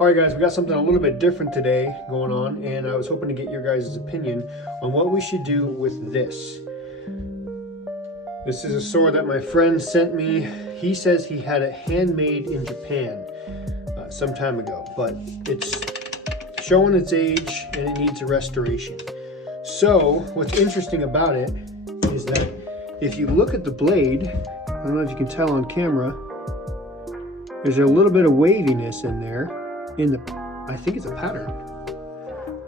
Alright guys, we got something a little bit different today going on, and I was hoping to get your guys' opinion on what we should do with this. This is a sword that my friend sent me. He says he had it handmade in Japan some time ago, but it's showing its age and it needs a restoration. So what's interesting about it is that if you look at the blade, I don't know if you can tell on camera, there's a little bit of waviness in there. I think it's a pattern.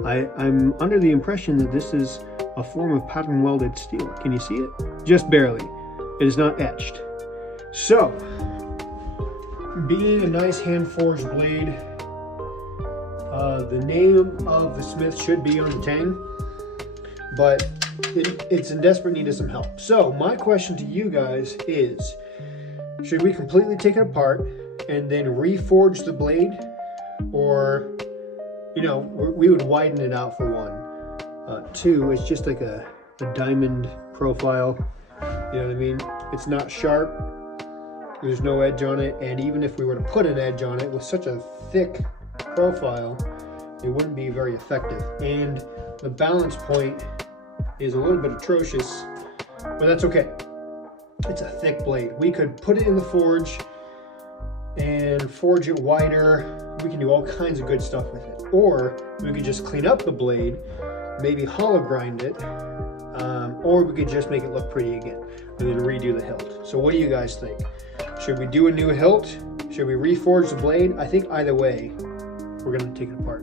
I'm under the impression that this is a form of pattern welded steel. Can you see it? Just barely. It is not etched. So, being a nice hand forged blade, the name of the smith should be on the tang, but it's in desperate need of some help. So my question to you guys is, should we completely take it apart and then reforge the blade? Or, you know, we would widen it out for one. Two, it's just like a diamond profile. You know what I mean? It's not sharp. There's no edge on it. And even if we were to put an edge on it with such a thick profile, it wouldn't be very effective. And the balance point is a little bit atrocious, but that's okay. It's a thick blade. We could put it in the forge and forge it wider. We can do all kinds of good stuff with it. Or we could just clean up the blade, maybe hollow grind it, or we could just make it look pretty again and then redo the hilt. So what do you guys think? Should we do a new hilt? Should we reforge the blade? I think either way, we're gonna take it apart.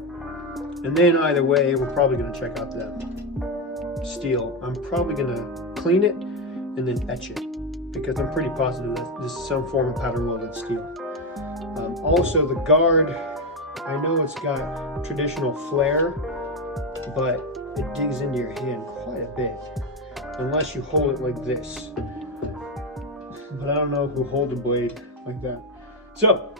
And then either way, we're probably gonna check out that steel. I'm probably gonna clean it and then etch it, because I'm pretty positive that this is some form of pattern welded steel. Also the guard, I know it's got traditional flare, but it digs into your hand quite a bit, unless you hold it like this. But I don't know who hold the blade like that. So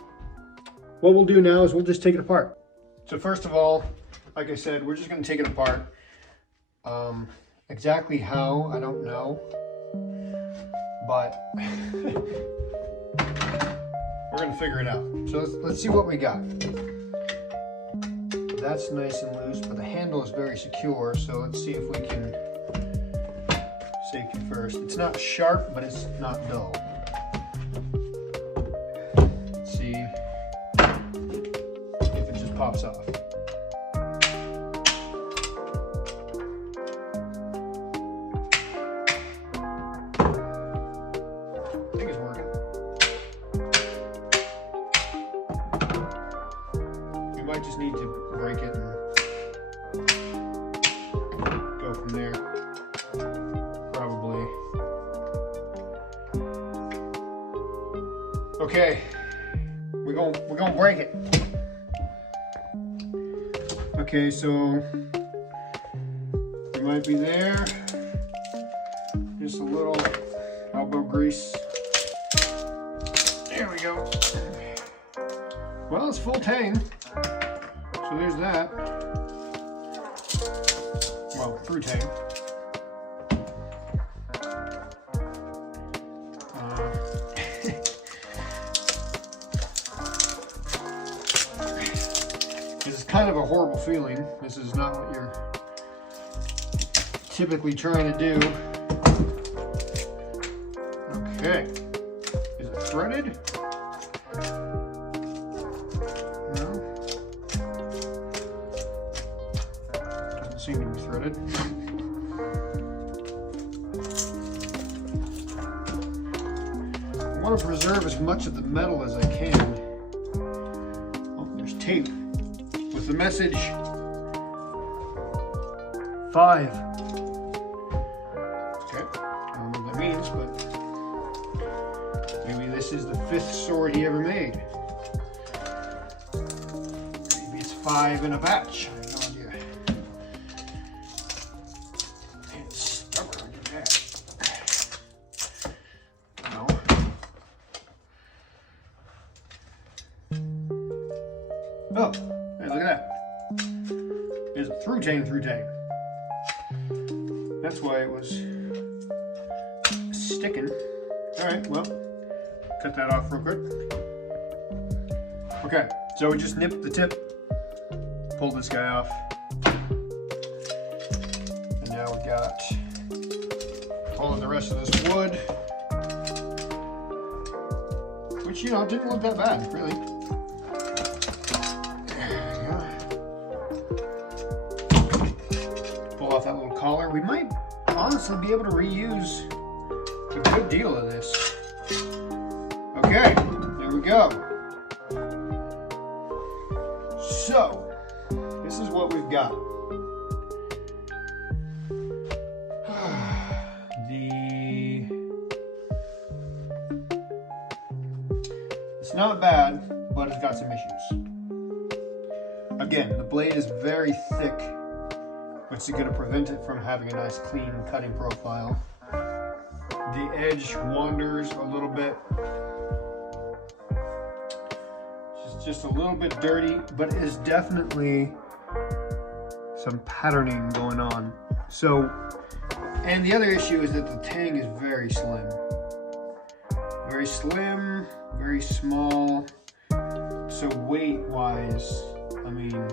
what we'll do now is we'll just take it apart. So first of all, like I said, we're just going to take it apart. Exactly how, I don't know, but we're going to figure it out. So let's see what we got. That's nice and loose, but the handle is very secure. So let's see if we can, safety first. It's not sharp, but it's not dull. Let's see if it just pops off. I think it's working. We might just need to break it and go from there. Probably. Okay, we're gonna break it. Okay, so it might be there. Just a little elbow grease. There we go. Well, it's full tang. So there's that. Well, through tang. This is kind of a horrible feeling. This is not what you're typically trying to do. Okay. Is it threaded? Seem to be threaded. I want to preserve as much of the metal as I can. Oh, there's tape with the message 5. Okay, I don't know what that means, but maybe this is the 5th sword he ever made. Maybe it's 5 in a batch. Oh, hey, look at that. There's a through tang. That's why it was sticking. All right, well, cut that off real quick. Okay, So we just nip the tip, pull this guy off, and now we got all of the rest of this wood, which, you know, didn't look that bad, really. Pull off that little collar. We might honestly be able to reuse a good deal of this. Okay, there we go. So, this is what we've got. It's not bad, but it's got some issues. Again, the blade is very thick, which is going to prevent it from having a nice clean cutting profile. The edge wanders a little bit. It's just a little bit dirty, but it is definitely some patterning going on. So, and the other issue is that the tang is very slim. Very slim, very small. So weight-wise, I mean,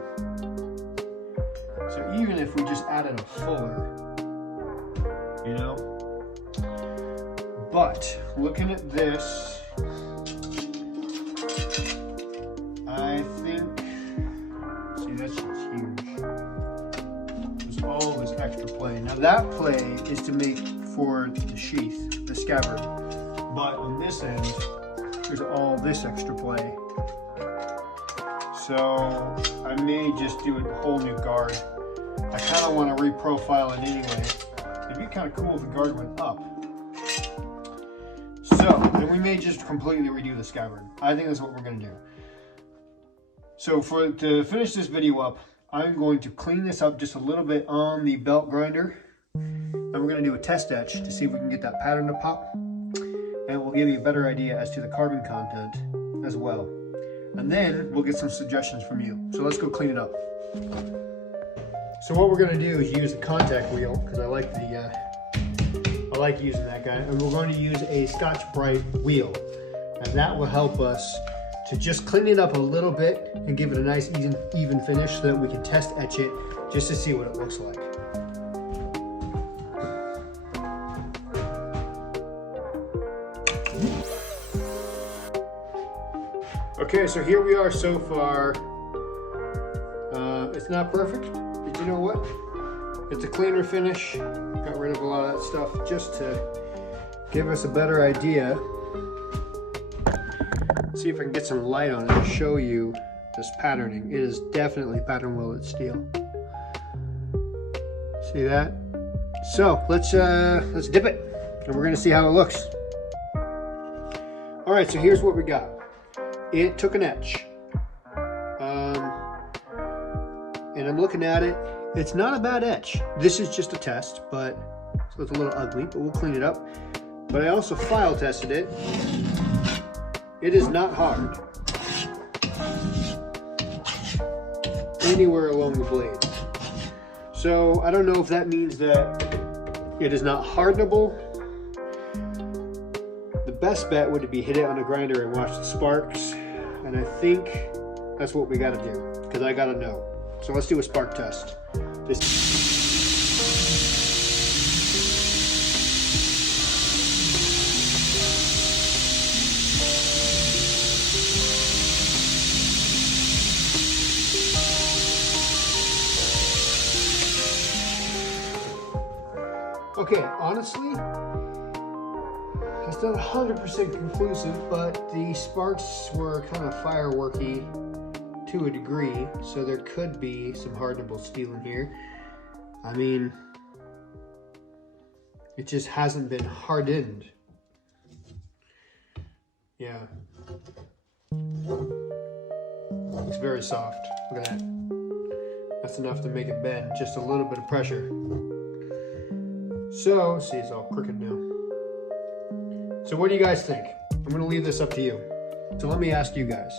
so even if we just added a fuller, you know? But looking at this, I think, see, that's just huge. There's all this extra play. Now that play is to make for the sheath, the scabbard. But on this end, there's all this extra play. So I may just do a whole new guard. I kind of want to reprofile it anyway. It'd be kind of cool if the guard went up. So, and we may just completely redo the scabbard. I think that's what we're going to do. So to finish this video up, I'm going to clean this up just a little bit on the belt grinder. And we're going to do a test etch to see if we can get that pattern to pop. And we'll give you a better idea as to the carbon content as well. And then we'll get some suggestions from you. So let's go clean it up. So what we're going to do is use the contact wheel, because I like using that guy. And we're going to use a Scotch-Brite wheel. And that will help us to just clean it up a little bit and give it a nice even finish so that we can test etch it just to see what it looks like. Okay, so here we are so far. It's not perfect, but you know what? It's a cleaner finish. Got rid of a lot of that stuff just to give us a better idea. See if I can get some light on it and show you this patterning. It is definitely pattern welded steel. See that? So let's dip it, and we're gonna see how it looks. All right, so here's what we got. It took an etch, and I'm looking at it. It's not a bad etch. This is just a test, but so it's a little ugly, but we'll clean it up. But I also file tested it. It is not hard anywhere along the blade. So I don't know if that means that it is not hardenable. The best bet would be hit it on a grinder and watch the sparks. And I think that's what we gotta do, because I gotta know. So let's do a spark test. Okay, honestly, it's not 100% conclusive, but the sparks were kind of fireworky to a degree, so there could be some hardenable steel in here. I mean, it just hasn't been hardened. Yeah. It's very soft. Look at that. That's enough to make it bend. Just a little bit of pressure. So, see, it's all crooked now. So what do you guys think? I'm gonna leave this up to you. So let me ask you guys,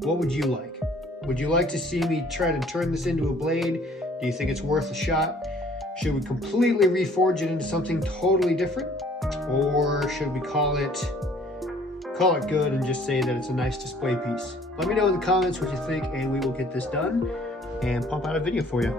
what would you like? Would you like to see me try to turn this into a blade? Do you think it's worth a shot? Should we completely reforge it into something totally different? Or should we call it good and just say that it's a nice display piece? Let me know in the comments what you think, and we will get this done and pump out a video for you.